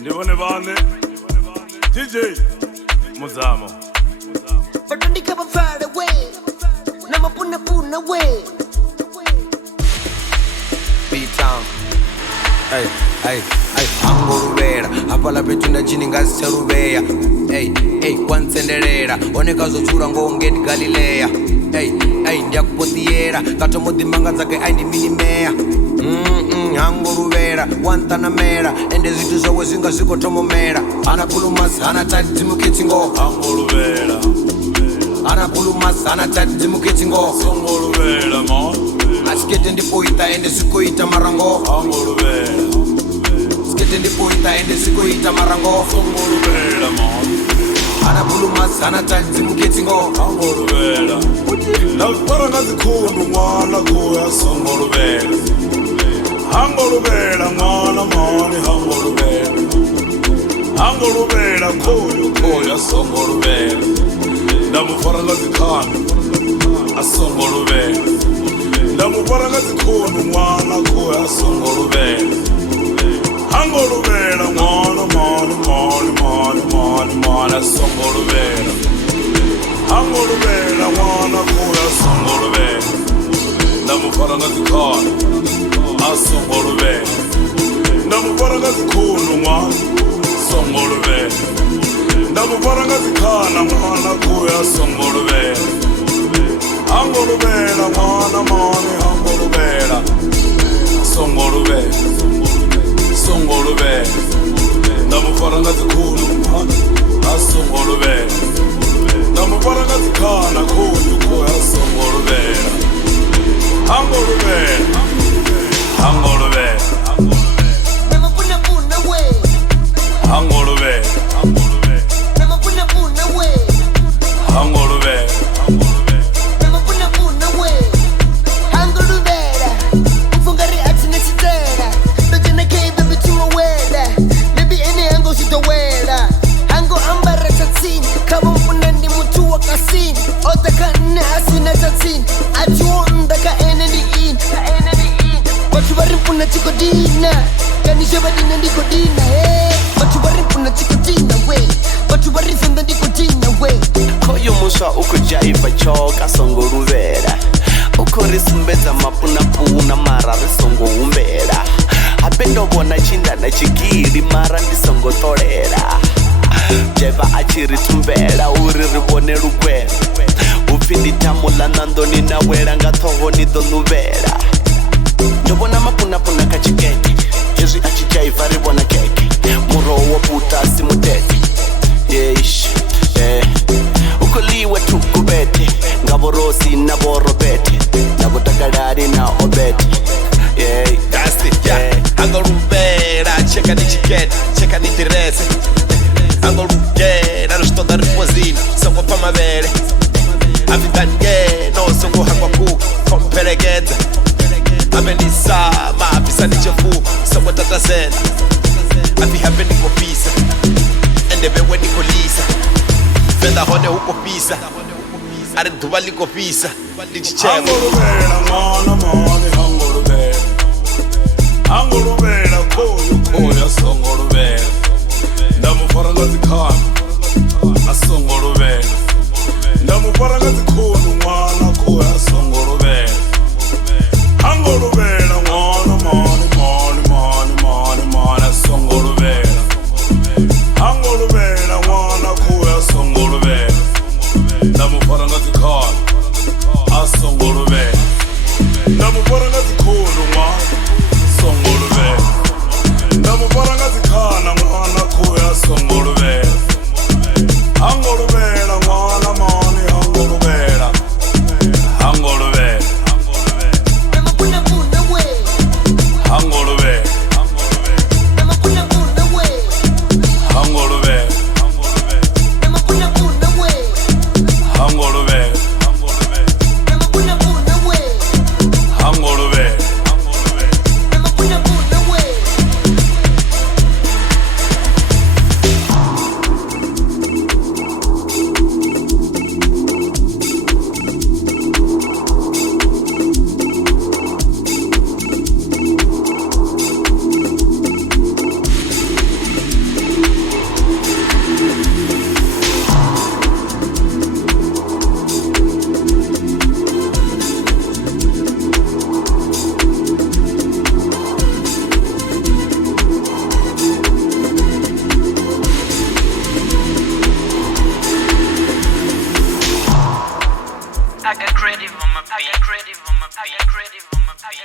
Ndivone vane DJ Muzamo But don't come far away Nama puna puna way B-Town Hey, hey, hey Anguruvera Apala petunda chini ngazi charuveya Hey, hey, kwansenderera Oneka zochura ngongeni Galilea Hey, hey, ndiakupothiera Katomodi manga zake aindi minimea Anguruvera, wantanamera Ende zitu zowe zinga ziko tomomera Anapulumas, anatati timukitsingo Anguruvera Anapulumas, anatati timukitsingo Songuruvera mo Askete ndipoita ende sikoita marango Anguruvera Skete ndipoita ende sikoita marango Songuruvera mo Anapulumas, anatati timukitsingo Anguruvera Nakupara ngazikhulu mwana kuya Songuruvera Anguruvera mwana mani Anguruvera Anguruvera kuyu kuya Songuruvera Ndamufara ngazikhana Asonguruvera Ndamufara ngazikhulu mwana kuya Songuruvera Anguruvera mwana mani mani mani mani mani Asonguruvera Anguruvera mwana kuya Songuruvera Ndamufara ngazikhana Asonguruvera Ndamufara ngazikhulu mwana Songuruvera Ndamufara ngazikhana mwana kuya Songuruvera Anguruvera mwana mani Anguruvera Songuruvera Songuruvera Ndamufara ngazikhulu mwana Asonguruvera Ndamufara ngazikhana kuya Songuruvera Anguruvera Anguruvera Nama puna puna way Anguruvera Nama puna puna way Anguruvera Nama puna puna way Anguruvera Mfungari atina chitera Dojana kei baby tumawela Baby ene ango sitawela Ango ambara tatsin Kama mpuna ndi mutu wa kasin Otaka nne asina tatsin Achuonda ka ene di in Watu bari mpuna chiko dina Kanisha badina ndiko dina Watu bari mpuna chiko dina we Watu bari fenda ndiko dina we Koyo musha ukujaiva choka Songuruvera Ukorisumbeza mapuna puna mara risongo umbera Apendo bona chinda na chigiri mara ndisongo torera Jeva achiri tumbera uri ribone rukwe Upindi tamula nandoni na wera ngatoho nido nuvera Ndobona mapuna puna kachikeke Yesu achijaiva ribona keke Murowo puta simutete Yesh, ukoliwe tukubete Ngaborosi na borobete Nabotakarari na obete That's it, yeah. Anguruvera, cheka ni chikete, cheka ni tirese Anguruvera, não estou da ripozinho, só vou pra mavere A vida ninguém, não sou com água cu, como peregueta A benissa, ma pisa ni chafu, só vou tata cena A vida bem ni copisa, ende bem weni colisa Venda rone u copisa, are tu vali copisa, ni chichema Anguruvera mwana mani Anguruvera Anguruvera kuya Songuruvera Ndamufara ngazikhana Asonguruvera Ndamufara ngazikhulu mwana kuya Songuruvera Anguruvera mwana mani mani mani mani mani Asonguruvera Anguruvera mwana kuya Songuruvera Ndamufara ngazikhana Asonguruvera Ndamufara ngazikhulu mwana Songuruvera Ndamufara ngazikhana mwana kuya Songuruvera Anguruvera mwana mani Anguruvera Anguruvera Nama puna puna way creative on my beat.